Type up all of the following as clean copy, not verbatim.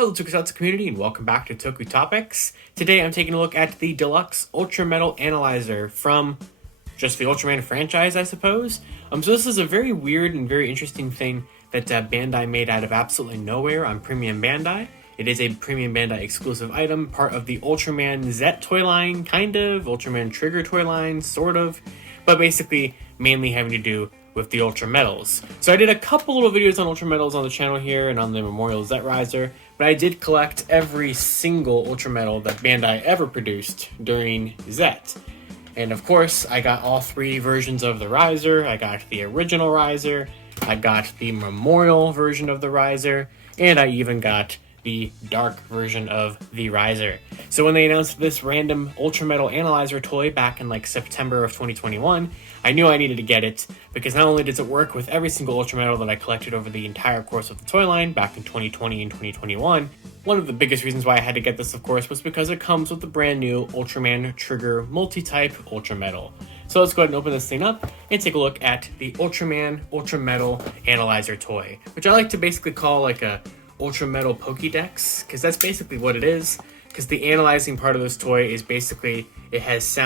Hello Tokusatsu community and welcome back to Toku Topics. Today I'm taking a look at the deluxe Ultra Metal Analyzer from just the Ultraman franchise, I suppose. So this is a very weird and very interesting thing that Bandai made out of absolutely nowhere on Premium Bandai. It is a Premium Bandai exclusive item, part of the Ultraman Z toy line, kind of, Ultraman Trigger toy line, sort of, but basically mainly having to do with the Ultra Metals. So I did a couple little videos on Ultra Metals on the channel here and on the Memorial Z Riser, but I did collect every single Ultra Metal that Bandai ever produced during Z. And of course, I got all three versions of the Riser. I got the original Riser, I got the Memorial version of the Riser, and I even got the dark version of the Riser. So when they announced this random Ultra Metal Analyzer toy back in like September of 2021, I knew I needed to get it because not only does it work with every single Ultra Metal that I collected over the entire course of the toy line back in 2020 and 2021, one of the biggest reasons why I had to get this, of course, was because it comes with the brand new Ultraman Trigger multi-type Ultra Metal. So let's go ahead and open this thing up and take a look at the Ultraman Ultra Metal Analyzer toy, which I like to basically call like a Ultra Metal Pokédex, because that's basically what it is. Because the analyzing part of this toy is basically, it has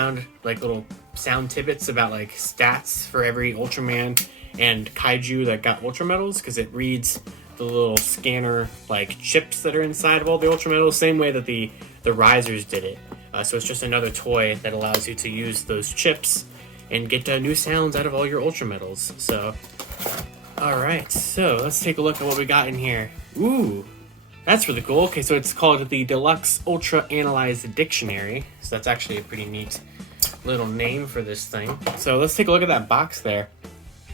little sound tidbits about like stats for every Ultraman and Kaiju that got Ultra Metals, because it reads the little scanner like chips that are inside of all the Ultra Metals, same way that the Risers did it. So it's just another toy that allows you to use those chips and get new sounds out of all your Ultra Metals. So, alright, so let's take a look at what we got in here. Ooh, that's really cool. Okay, so it's called the Deluxe Ultra Analyzed Dictionary. So that's actually a pretty neat little name for this thing. So let's take a look at that box there.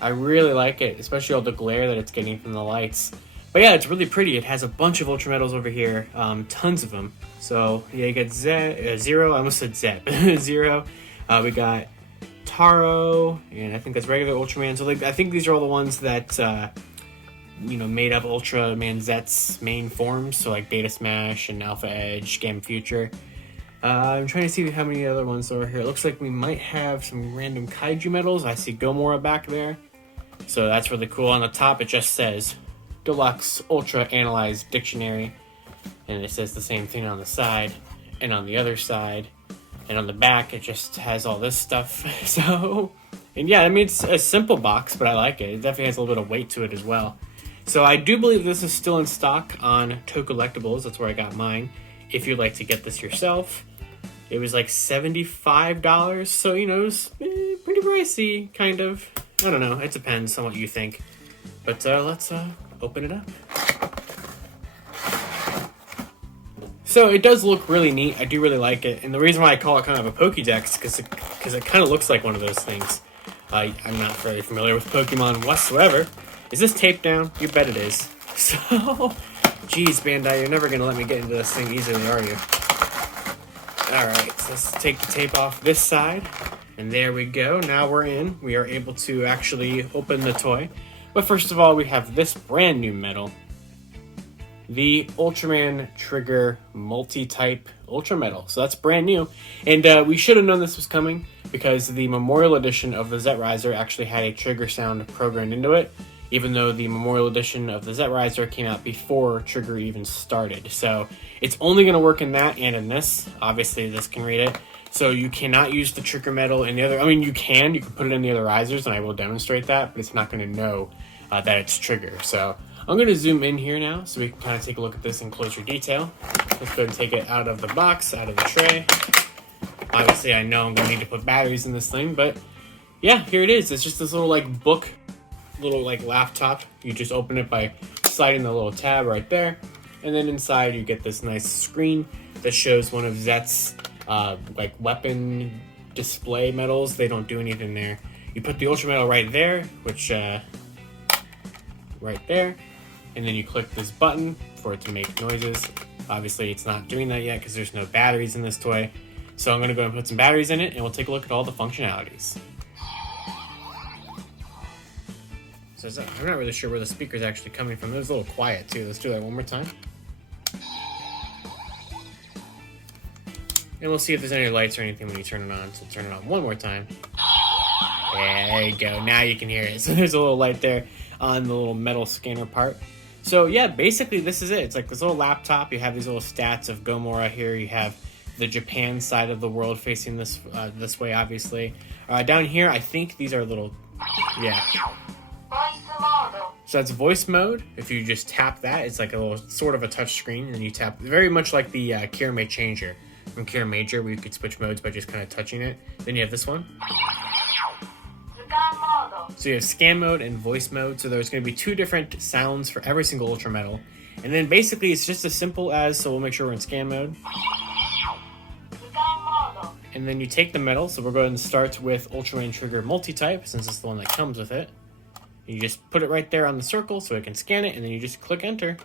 I really like it, especially all the glare that it's getting from the lights. But yeah, it's really pretty. It has a bunch of Ultra Metals over here, tons of them. So yeah, you get Zero, I almost said Zep, Zero. We got Taro, and I think that's regular Ultraman. So like, I think these are all the ones that made up Ultraman Z's main forms, so like Beta Smash and Alpha Edge, Gamma Future. I'm trying to see how many other ones are here. It looks like we might have some random Kaiju Metals. I see Gomora back there, so that's really cool. On the top, it just says Deluxe Ultra Analyzed Dictionary, and it says the same thing on the side, and on the other side, and on the back, it just has all this stuff. So, and yeah, I mean, it's a simple box, but I like it. It definitely has a little bit of weight to it as well. So I do believe this is still in stock on Tokullectibles. That's where I got mine. If you'd like to get this yourself, it was like $75. So, it was pretty pricey, kind of. I don't know. It depends on what you think. But let's open it up. So it does look really neat. I do really like it. And the reason why I call it kind of a Pokédex is because it kind of looks like one of those things. I'm not very familiar with Pokemon whatsoever. Is this taped down? You bet it is. So, geez, Bandai, you're never going to let me get into this thing easily, are you? Alright, so let's take the tape off this side. And there we go. Now we're in. We are able to actually open the toy. But first of all, we have this brand new metal. The Ultraman Trigger Multi-Type Ultra Metal. So that's brand new. And we should have known this was coming because the Memorial Edition of the Z Riser actually had a trigger sound programmed into it, even though the Memorial Edition of the Z Riser came out before Trigger even started. So it's only going to work in that and in this. Obviously, this can read it. So you cannot use the Trigger Metal in the other... I mean, you can put it in the other Risers, and I will demonstrate that, but it's not going to know that it's Trigger. So I'm going to zoom in here now so we can kind of take a look at this in closer detail. Let's go ahead and take it out of the box, out of the tray. Obviously, I know I'm going to need to put batteries in this thing, but yeah, here it is. It's just this little book, little laptop. You just open it by sliding the little tab right there, and then inside you get this nice screen that shows one of Zet's weapon display metals. They don't do anything there. You put the Ultra Metal right there, which right there, and then you click this button for it to make noises. Obviously it's not doing that yet because there's no batteries in this toy, so I'm going to go and put some batteries in it and we'll take a look at all the functionalities. So I'm not really sure where the speaker's actually coming from. It was a little quiet too. Let's do that one more time. And we'll see if there's any lights or anything when you turn it on. So turn it on one more time. There you go. Now you can hear it. So there's a little light there on the little metal scanner part. So yeah, basically this is it. It's like this little laptop. You have these little stats of Gomora here. You have the Japan side of the world facing this way, obviously. Down here, I think these are little, yeah. So that's voice mode. If you just tap that, it's like a little sort of a touch screen, and you tap very much like the Kirame Changer from Kirame Major, where you could switch modes by just kind of touching it. Then you have this one. So you have scan mode and voice mode. So there's going to be two different sounds for every single Ultra Metal. And then basically it's just as simple as, so we'll make sure we're in scan mode. And then you take the medal. So we're going to start with Ultraman Trigger Multi-Type, since it's the one that comes with it. You just put it right there on the circle so it can scan it, and then you just click enter.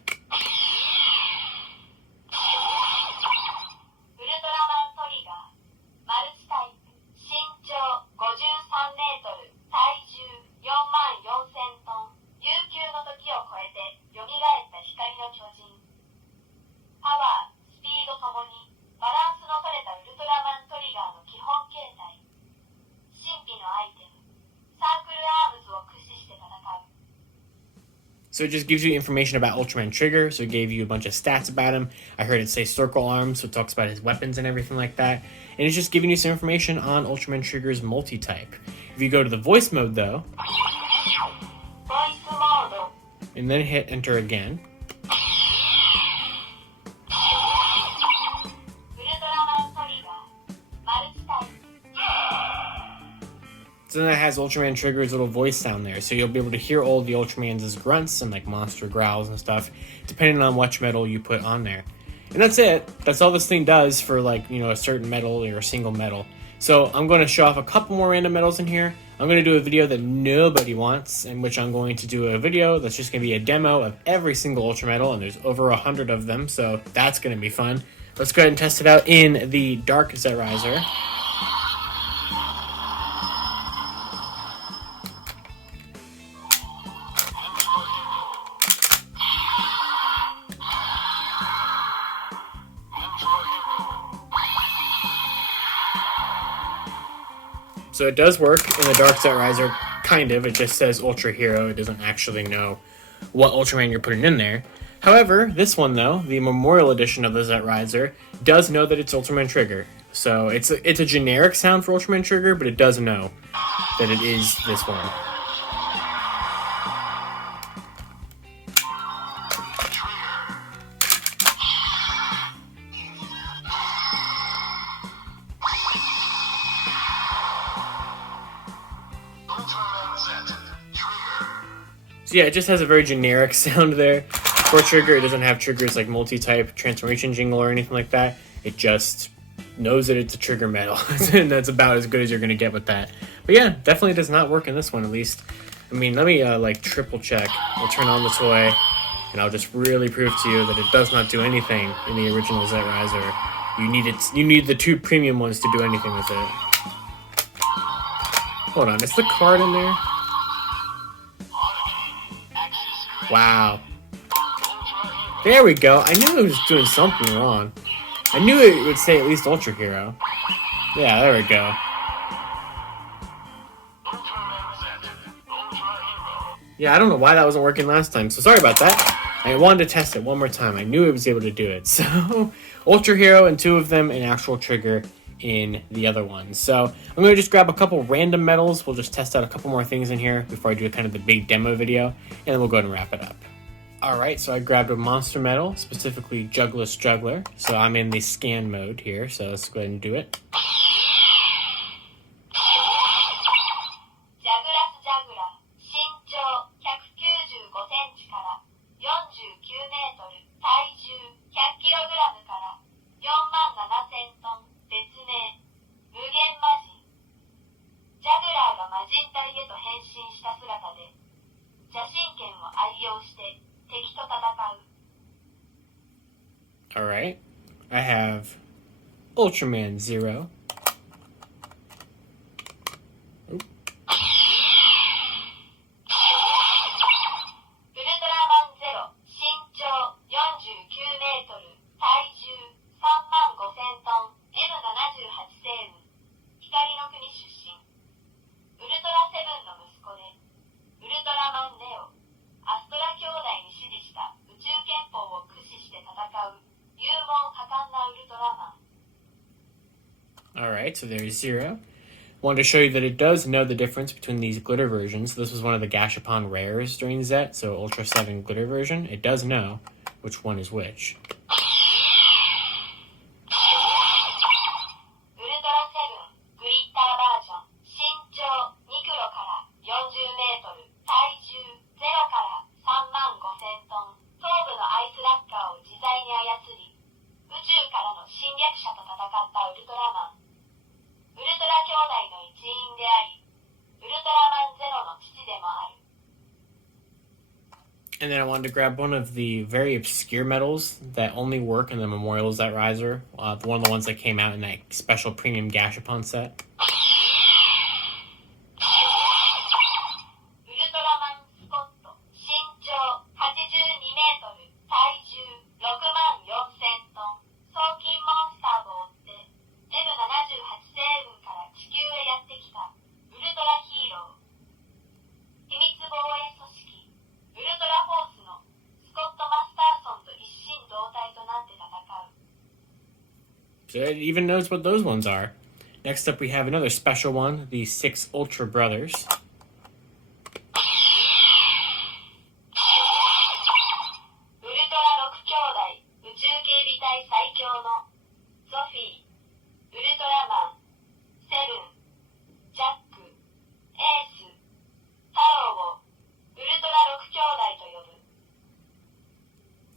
So it just gives you information about Ultraman Trigger. So it gave you a bunch of stats about him. I heard it say circle arms, so it talks about his weapons and everything like that. And it's just giving you some information on Ultraman Trigger's multi-type. If you go to the voice mode though, and then hit enter again, so then it has Ultraman Trigger's little voice sound there, so you'll be able to hear all the Ultramans' grunts and like monster growls and stuff, depending on which medal you put on there. And that's it. That's all this thing does for, like, you know, a certain medal or a single medal. So I'm going to show off a couple more random medals in here. I'm going to do a video that nobody wants, in which I'm going to do a video that's just going to be a demo of every single Ultra medal, and there's over 100 of them, so that's going to be fun. Let's go ahead and test it out in the Dark Zetrizer. So it does work in the Dark Zetrizer, kind of. It just says Ultra Hero. It doesn't actually know what Ultraman you're putting in there. However, this one, though, the Memorial Edition of the Zetrizer, does know that it's Ultraman Trigger. So it's a generic sound for Ultraman Trigger, but it does know that it is this one. So yeah, it just has a very generic sound there. For Trigger, it doesn't have Trigger's like multi-type transformation jingle or anything like that. It just knows that it's a Trigger medal, and that's about as good as you're going to get with that. But yeah, definitely does not work in this one, at least. I mean, let me like triple check. We'll turn on the toy, and I'll just really prove to you that it does not do anything in the original Zetrizer. You need the two premium ones to do anything with it. Hold on, is the card in there? Wow. There we go. I knew it was doing something wrong. I knew it would say at least Ultra Hero. Yeah, there we go. Yeah, I don't know why that wasn't working last time, so sorry about that. I wanted to test it one more time. I knew it was able to do it. So, Ultra Hero and two of them, and actual Trigger in the other one. So, I'm going to just grab a couple random medals. We'll just test out a couple more things in here before I do kind of the big demo video, and then we'll go ahead and wrap it up. Alright, so I grabbed a monster medal, specifically Jugless Juggler. So I'm in the scan mode here, so let's go ahead and do it. Alright, I have Ultraman Zero. Oop. Alright, so there's 0. Wanted to show you that it does know the difference between these glitter versions. This was one of the Gashapon rares during Z, so Ultra 7 glitter version. It does know which one is which. And then I wanted to grab one of the very obscure medals that only work in the Memorial Z Riser. One of the ones that came out in that special premium Gashapon set. So it even knows what those ones are. Next up we have another special one, the 6 Ultra Brothers.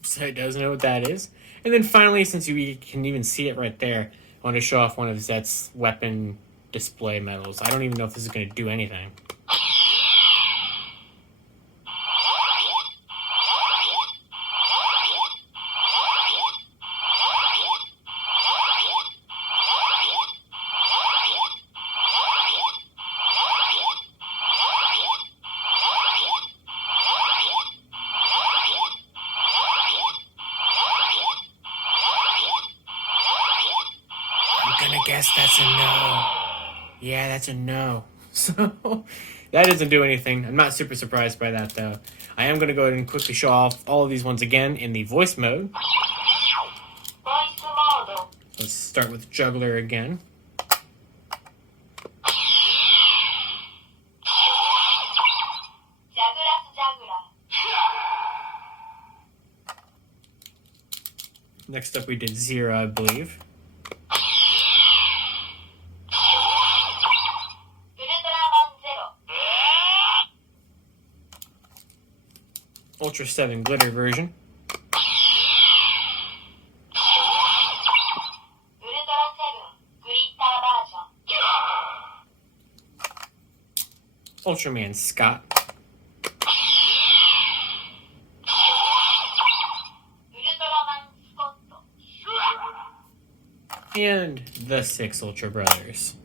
So it does know what that is. And then finally, since you can even see it right there, I want to show off one of Zet's weapon display medals. I don't even know if this is going to do anything. I'm gonna guess that's a no. Yeah, that's a no. So, that doesn't do anything. I'm not super surprised by that, though. I am gonna go ahead and quickly show off all of these ones again in the voice mode. Let's start with Juggler again. Next up we did 0, I believe. Ultra 7 glitter version. Ultraman Scott. And the 6 Ultra Brothers.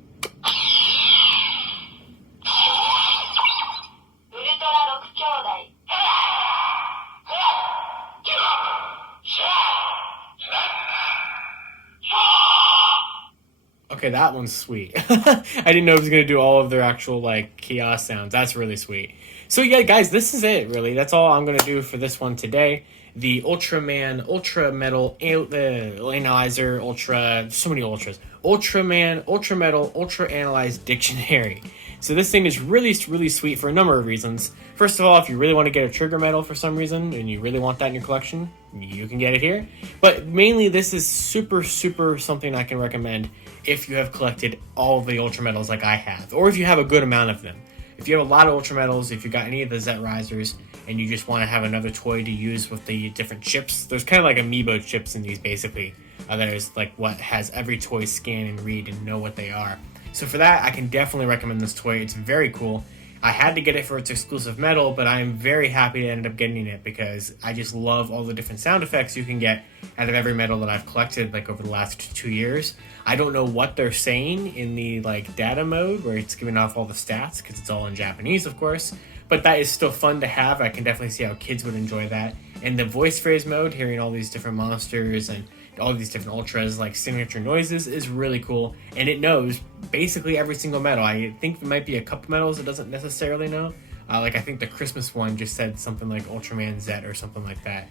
Okay, that one's sweet. I didn't know it was going to do all of their actual, like, kiosk sounds. That's really sweet. So, yeah, guys, this is it, really. That's all I'm going to do for this one today. The Ultraman, Ultra Metal, Analyzer, Ultra... So many Ultras. Ultraman, Ultra Metal, Ultra Analyze Dictionary. So this thing is really, really sweet for a number of reasons. First of all, if you really want to get a trigger medal for some reason, and you really want that in your collection, you can get it here. But mainly, this is super, super something I can recommend if you have collected all of the Ultra Medals like I have, or if you have a good amount of them. If you have a lot of Ultra Medals, if you got any of the Z Risers, and you just want to have another toy to use with the different chips, there's kind of like amiibo chips in these, basically. There's like what has every toy scan and read and know what they are. So for that, I can definitely recommend this toy. It's very cool. I had to get it for its exclusive medal, but I am very happy to end up getting it because I just love all the different sound effects you can get out of every medal that I've collected like over the last 2 years. I don't know what they're saying in the like data mode where it's giving off all the stats because it's all in Japanese, of course. But that is still fun to have. I can definitely see how kids would enjoy that. In the voice phrase mode, hearing all these different monsters and all these different ultras like signature noises is really cool, and it knows basically every single medal. I think there might be a couple medals it doesn't necessarily know. Like I think the Christmas one just said something like Ultraman Z or something like that.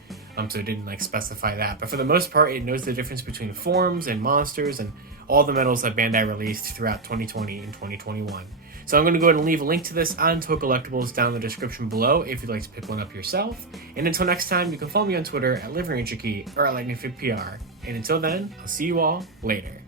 so it didn't like specify that. But for the most part, it knows the difference between forms and monsters and all the medals that Bandai released throughout 2020 and 2021. So I'm going to go ahead and leave a link to this on Tokullectibles down in the description below if you'd like to pick one up yourself. And until next time, you can follow me on Twitter at LivingRangerKey or at LightningFigPR. And until then, I'll see you all later.